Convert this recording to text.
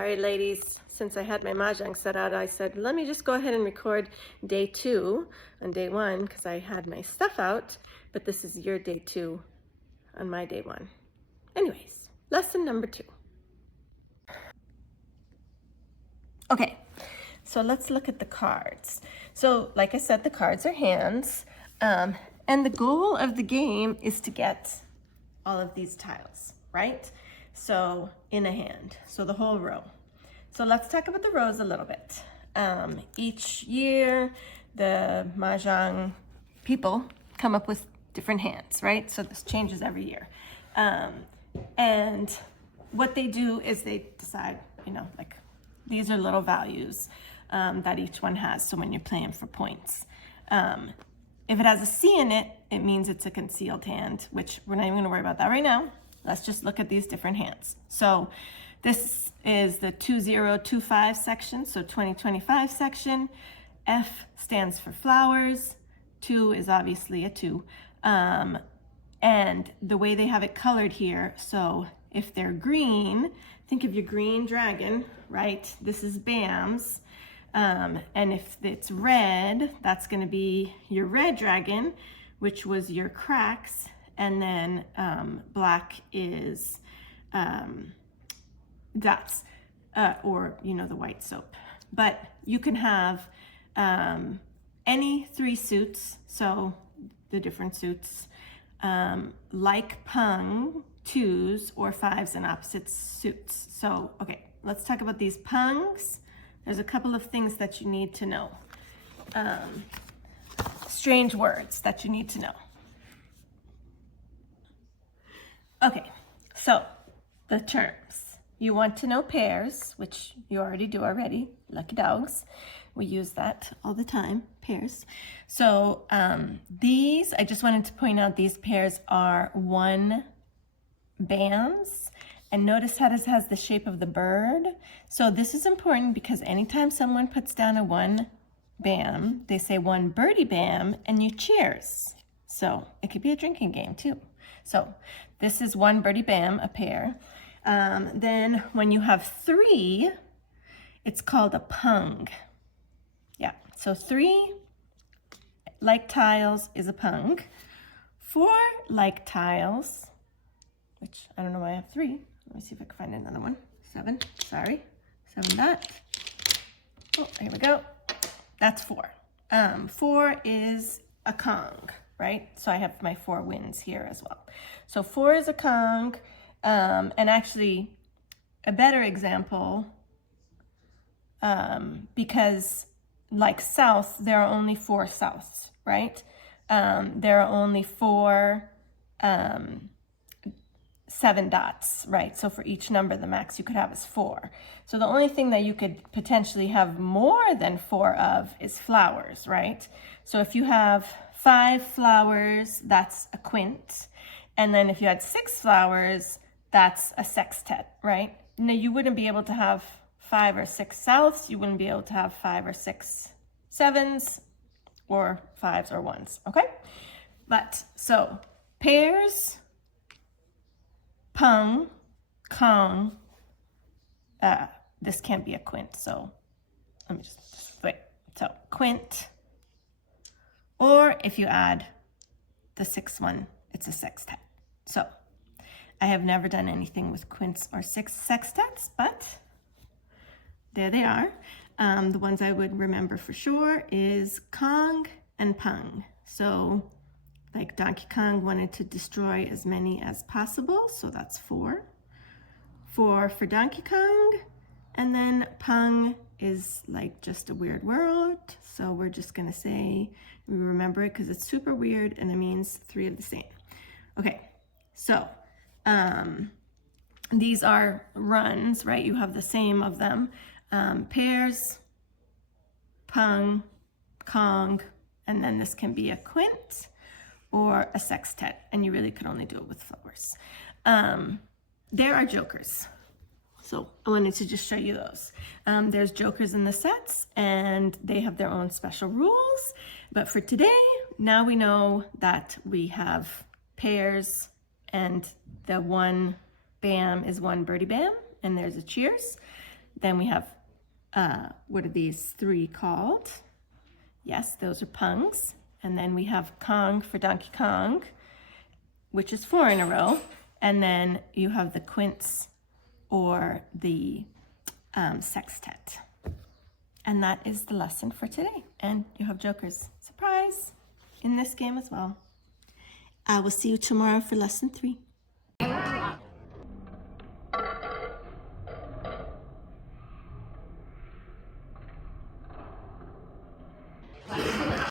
All right, ladies, since I had my Mahjong set out, I said, let me just go ahead and record day 2 on day 1 because I had my stuff out, but this is your day 2 on my day 1. Anyways, lesson number 2. Okay, so let's look at the cards. So like I said, the cards are hands, and the goal of the game is to get all of these tiles, right? So in a hand, so the whole row. So let's talk about the rows a little bit. Each year, the Mahjong people come up with different hands, right? So this changes every year. And what they do is they decide, like these are little values that each one has. So when you're playing for points, if it has a C in it, it means it's a concealed hand, which we're not even gonna worry about that right now. Let's just look at these different hands. So this is the 2025 section, so 2025 section. F stands for flowers. 2 is obviously a 2. And the way they have it colored here, so if they're green, think of your green dragon, right? This is BAMs. And if it's red, that's going to be your red dragon, which was your cracks. And then black is dots, or, the white soap. But you can have any 3 suits, so the different suits, like Pung, 2s or 5s and opposite suits. So, okay, let's talk about these Pungs. There's a couple of things that you need to know. Strange words that you need to know. Okay, so the terms. You want to know pairs, which you already do already, lucky dogs. We use that all the time, pairs. So these, I just wanted to point out, these pairs are 1 BAMs. And notice how this has the shape of the bird. So this is important because anytime someone puts down a 1 BAM, they say 1 birdie BAM and you cheers. So it could be a drinking game too. So this is 1 birdie BAM, a pair. Then when you have 3, it's called a Pung. Yeah, so 3 like tiles is a Pung. 4 like tiles, which I don't know why I have 3. Let me see if I can find another one. 7, sorry, 7 that. Oh, here we go. That's 4. 4 is a Kong, right? So I have my 4 wins here as well. So 4 is a Kong, and actually a better example, because like south, there are only 4 souths, right? There are only 4 7 dots, right? So for each number, the max you could have is 4. So the only thing that you could potentially have more than 4 of is flowers, right? So if you have 5 flowers, that's a quint. And then if you had 6 flowers, that's a sextet, right? Now you wouldn't be able to have 5 or 6 souths. You wouldn't be able to have 5 or 6 sevens or 5s or 1s, okay? But so pairs, Pung, Kong, this can't be a quint, so let me just wait. So quint, or if you add the 6th one, it's a sextet. So I have never done anything with quints or sextets, but there they are. The ones I would remember for sure is Kong and Pung. So like Donkey Kong wanted to destroy as many as possible, so that's 4. 4 for Donkey Kong, and then Pung is like just a weird word, so we're just gonna say, we remember it because it's super weird and it means 3 of the same. Okay, so these are runs, right? You have the same of them. Pairs, Pung, Kong, and then this can be a quint or a sextet, and you really could only do it with flowers. There are jokers. So I wanted to just show you those. There's jokers in the sets, and they have their own special rules. But for today, now we know that we have pairs, and the 1 BAM is 1 birdie BAM, and there's a cheers. Then we have, what are these three called? Yes, those are pungs. And then we have Kong for Donkey Kong, which is 4 in a row. And then you have the quints or the sextet. And that is the lesson for today. And you have jokers, surprise, in this game as well. I will see you tomorrow for lesson 3.